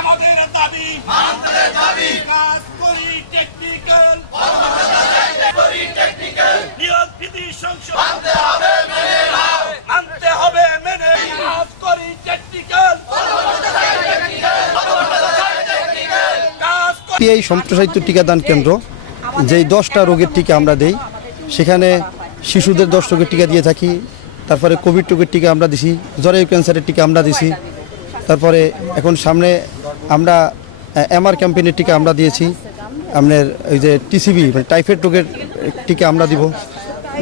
আমাদের দাবি কাজ করি টেকনিক্যাল নিয়োগ বিধি সংশোধন আনতে হবে মেনে কাজ করি টেকনিক্যাল এই সম্প্রসারিত টিকাদান কেন্দ্র যেই 10টা রোগের টিকা আমরা দেই, সেখানে শিশুদের 10 রোগের টিকা দিয়ে থাকি। তারপরে কোভিড রোগের টিকা আমরা দিছি, জরায়ু ক্যান্সারের টিকা আমরা দিছি। তারপরে এখন সামনে আমরা এমআর ক্যাম্পেইনের টিকা আমরা দিয়েছি। আপনার ওই যে টিসিবি মানে টাইফয়েড রোগের টিকা আমরা দিব।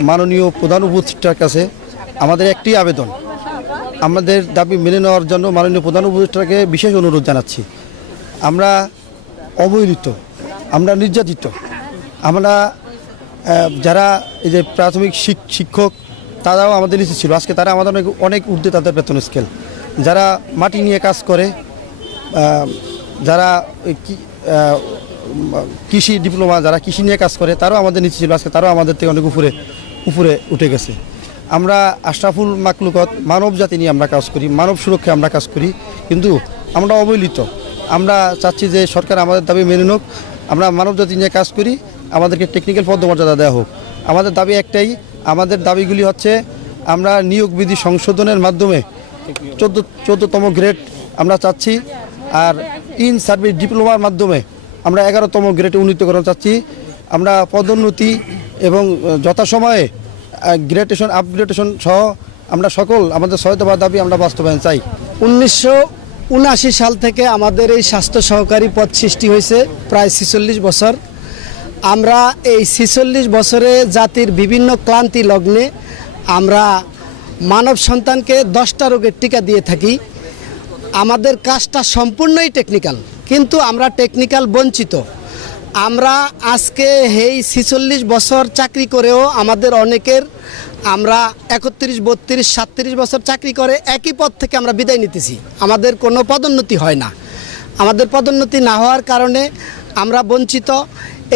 মাননীয় প্রধান উপদেষ্টার কাছে আমাদের একটি আবেদন, আমাদের দাবি মেনে নেওয়ার জন্য মাননীয় প্রধান উপদেষ্টাকে বিশেষ অনুরোধ জানাচ্ছি। আমরা অবহেলিত, আমরা নির্যাতিত, আমরা যারা এই যে প্রাথমিক শিক্ষক তারাও আমাদের নিচে ছিল, আজকে তারা আমাদের অনেক ঊর্ধ্বে তাদের বেতন স্কেল। যারা মাটি নিয়ে কাজ করে, যারা কৃষি ডিপ্লোমা যারা কৃষি নিয়ে কাজ করে তারাও আমাদের নিচে ছিল, আজকে তারাও আমাদের থেকে অনেক উপরে উঠে গেছে। আমরা আশরাফুল মাকলুকত মানব জাতি নিয়ে আমরা কাজ করি, মানব সুরক্ষায় আমরা কাজ করি, কিন্তু আমরা অবহেলিত। আমরা চাচ্ছি যে সরকার আমাদের দাবি মেনে নিক। আমরা মানব জাতি নিয়ে কাজ করি, আমাদেরকে টেকনিক্যাল পদমর্যাদা দেওয়া হোক। আমাদের দাবি একটাই, আমাদের দাবিগুলি হচ্ছে আমরা নিয়োগ বিধি সংশোধনের মাধ্যমে 14তম গ্রেড আমরা চাচ্ছি, আর ইন সার্ভিস ডিপ্লোমার মাধ্যমে আমরা 11তম গ্রেডে উন্নীত করা চাচ্ছি। আমরা পদোন্নতি এবং যথাসময়ে গ্রেডেশন আপগ্রেডেশন সহ আমরা সকল আমাদের 6 দফা দাবি আমরা বাস্তবায়ন চাই। 1979 সাল থেকে আমাদের এই স্বাস্থ্য সহকারী পদ সৃষ্টি হয়েছে প্রায় 46 বছর। আমরা এই 46 বছরে জাতির বিভিন্ন ক্লান্তি লগ্নে আমরা মানব সন্তানকে 10টা রোগের টিকা দিয়ে থাকি। আমাদের কাজটা সম্পূর্ণই টেকনিক্যাল, কিন্তু আমরা টেকনিক্যাল বঞ্চিত। আমরা আজকে এই 46 বছর চাকরি করেও আমাদের অনেকের আমরা 31, 32, 37 বছর চাকরি করে একই পদ থেকে আমরা বিদায় নিতেছি। আমাদের কোনো পদোন্নতি হয় না। আমাদের পদোন্নতি না হওয়ার কারণে আমরা বঞ্চিত।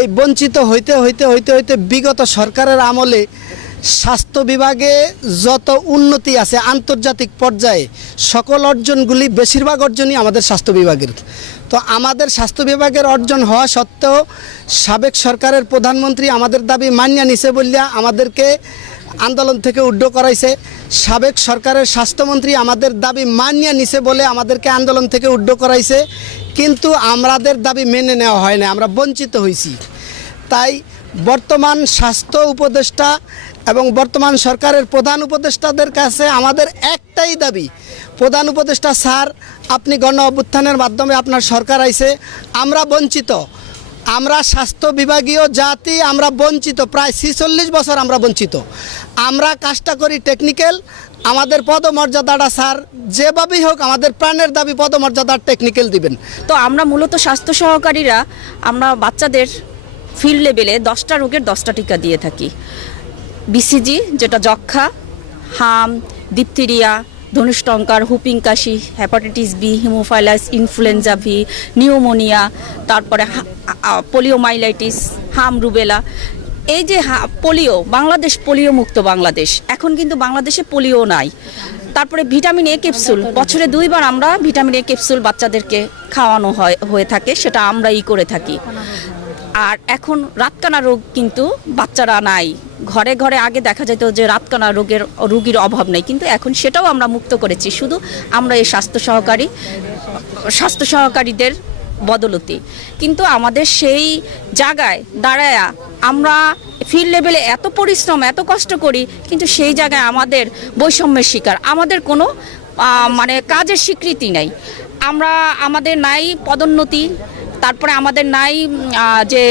এই বঞ্চিত হইতে হইতে হইতে হইতে বিগত সরকারের আমলে স্বাস্থ্য বিভাগে যত উন্নতি আছে আন্তর্জাতিক পর্যায়ে সকল অর্জনগুলি বেশিরভাগ অর্জনই আমাদের স্বাস্থ্য বিভাগের। তো আমাদের স্বাস্থ্য বিভাগের অর্জন হওয়া সত্ত্বেও সাবেক সরকারের প্রধানমন্ত্রী আমাদের দাবি মানিয়া নিছে বলিয়া আমাদেরকে আন্দোলন থেকে উড্ড করাইছে। সাবেক সরকারের স্বাস্থ্যমন্ত্রী আমাদের দাবি মানিয়া নিছে বলে আমাদেরকে আন্দোলন থেকে উড্ড করাইছে, কিন্তু আমাদের দাবি মেনে নেওয়া হয় না, আমরা বঞ্চিত হয়েছি। তাই বর্তমান স্বাস্থ্য উপদেষ্টা এবং বর্তমান সরকারের প্রধান উপদেষ্টাদের কাছে আমাদের একটাই দাবি, প্রধান উপদেষ্টা স্যার, আপনি গণ অভ্যুত্থানের মাধ্যমে আপনার সরকার আইছে, আমরা বঞ্চিত, আমরা স্বাস্থ্য বিভাগীয় জাতি, আমরা বঞ্চিত, প্রায় 46 বছর আমরা বঞ্চিত। আমরা কাজটা করি টেকনিক্যাল, আমাদের পদমর্যাদাটা স্যার যেভাবেই হোক আমাদের প্রাণের দাবি পদমর্যাদার টেকনিক্যাল দিবেন। তো আমরা মূলত স্বাস্থ্য সহকারীরা আমরা বাচ্চাদের ফিল্ড লেভেলে 10টা রোগের 10টা টিকা দিয়ে থাকি। বিসিজি যেটা যক্ষা, হাম, ডিপথেরিয়া, ধনুষ্টঙ্কার, হুপিং কাশি, hepatitis B, haemophilus, influenza B, pneumonia, তারপরে পোলিওমাইলাইটিস, হাম, রুবেলা। এই যে পোলিও, বাংলাদেশ পোলিও মুক্ত বাংলাদেশ, এখন কিন্তু বাংলাদেশে পোলিও নাই। তারপরে ভিটামিন এ ক্যাপসুল, বছরে 2 বার আমরা ভিটামিন এ ক্যাপসুল বাচ্চাদেরকে খাওয়ানো হয়ে থাকে, সেটা আমরাই করে থাকি। আর এখন রাতকানা রোগ কিন্তু বাচ্চারা নাই, ঘরে ঘরে আগে দেখা যেত যে রাতকানা রোগীর অভাব নেই, কিন্তু এখন সেটাও আমরা মুক্ত করেছি শুধু আমরা এই স্বাস্থ্য সহকারীদের বদলতে। কিন্তু আমাদের সেই জায়গায় দাঁড়ায় আমরা ফিল্ড লেভেলে এত পরিশ্রম এত কষ্ট করি, কিন্তু সেই জায়গায় আমাদের বৈষম্যের শিকার, আমাদের কোনো মানে কাজের স্বীকৃতি নেই, আমাদের নাই পদোন্নতি, তারপরে আমাদের নাই যে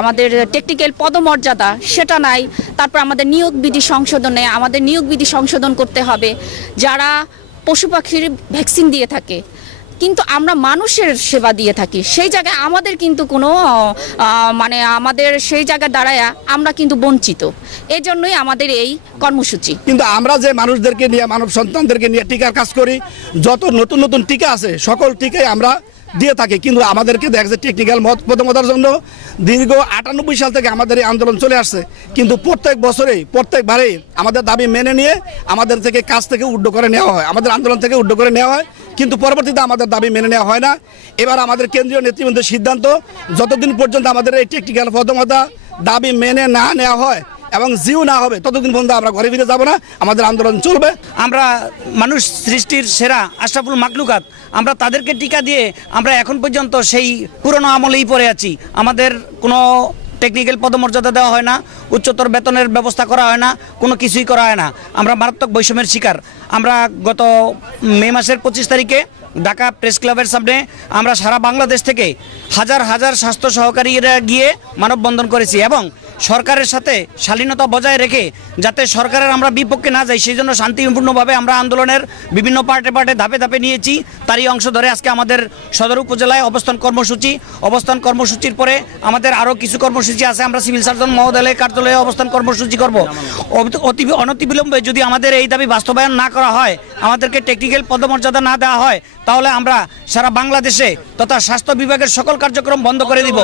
আমাদের টেকনিক্যাল পদমর্যাদা সেটা নাই, তারপর আমাদের নিয়োগ বিধি সংশোধন নেই, আমাদের নিয়োগ বিধি সংশোধন করতে হবে। যারা পশু পাখির ভ্যাকসিন দিয়ে থাকে কিন্তু আমরা মানুষের সেবা দিয়ে থাকি, সেই জায়গায় আমাদের কিন্তু কোনো মানে আমাদের সেই জায়গায় দাঁড়ায় আমরা কিন্তু বঞ্চিত। এই জন্যই আমাদের এই কর্মসূচি। কিন্তু আমরা যে মানুষদেরকে নিয়ে, মানব সন্তানদেরকে নিয়ে টিকার কাজ করি, যত নতুন নতুন টিকা আছে সকল টিকাই আমরা দিয়ে থাকি, কিন্তু আমাদেরকে দেখা যায় টেকনিক্যাল পদমর্যাদার জন্য দীর্ঘ 98 সাল থেকে আমাদের এই আন্দোলন চলে আসছে, কিন্তু প্রত্যেকবারেই আমাদের দাবি মেনে নিয়ে আমাদের থেকে কাজ থেকে উড্ড করে নেওয়া হয়, আমাদের আন্দোলন থেকে উড্ড করে নেওয়া হয়। কিন্তু পরবর্তীতে আমাদের দাবি মেনে নেওয়া হয় না। এবার আমাদের কেন্দ্রীয় নেতৃবৃন্দের সিদ্ধান্ত, যতদিন পর্যন্ত আমাদের এই টেকনিক্যাল পদমর্যাদা দাবি মেনে না নেওয়া হয় এবং জিও না হবে, ততদিন পর্যন্ত আমরা ঘরে ফিরে যাব না, আমাদের আন্দোলন চলবে। আমরা মানুষ সৃষ্টির সেরা আশরাফুল মাখলুকাত, আমরা তাদেরকে টিকা দিয়ে আমরা এখন পর্যন্ত সেই পুরনো আমলেই পড়ে আছি। আমাদের কোনো টেকনিক্যাল পদমর্যাদা দেওয়া হয় না, উচ্চতর বেতনের ব্যবস্থা করা হয় না, কোনো কিছুই করা হয় না। আমরা মারাত্মক বৈষম্যের শিকার। আমরা গত মে মাসের 25 তারিখে ঢাকা প্রেস ক্লাবের সামনে আমরা সারা বাংলাদেশ থেকে হাজার হাজার স্বাস্থ্য সহকারীরা গিয়ে মানববন্ধন করেছি এবং সরকারের সাথে শালীনতা বজায় রেখে যাতে সরকারের আমরা বিপক্ষে না যাই সেই জন্য শান্তিপূর্ণভাবে আমরা আন্দোলনের বিভিন্ন পার্টে ধাপে ধাপে নিয়েছি। তারই অংশ ধরে আজকে আমাদের সদর উপজেলায় অবস্থান কর্মসূচির পরে আমাদের আরও কিছু কর্মসূচি আছে। আমরা সিভিল সার্জন মহোদয়ের কার্যালয়ে অবস্থান কর্মসূচি করব। অনতিবিলম্বে যদি আমাদের এই দাবি বাস্তবায়ন না করা হয়, আমাদেরকে টেকনিক্যাল পদমর্যাদা না দেওয়া হয়, তাহলে আমরা সারা বাংলাদেশে তথা স্বাস্থ্য বিভাগের সকল কার্যক্রম বন্ধ করে দিব।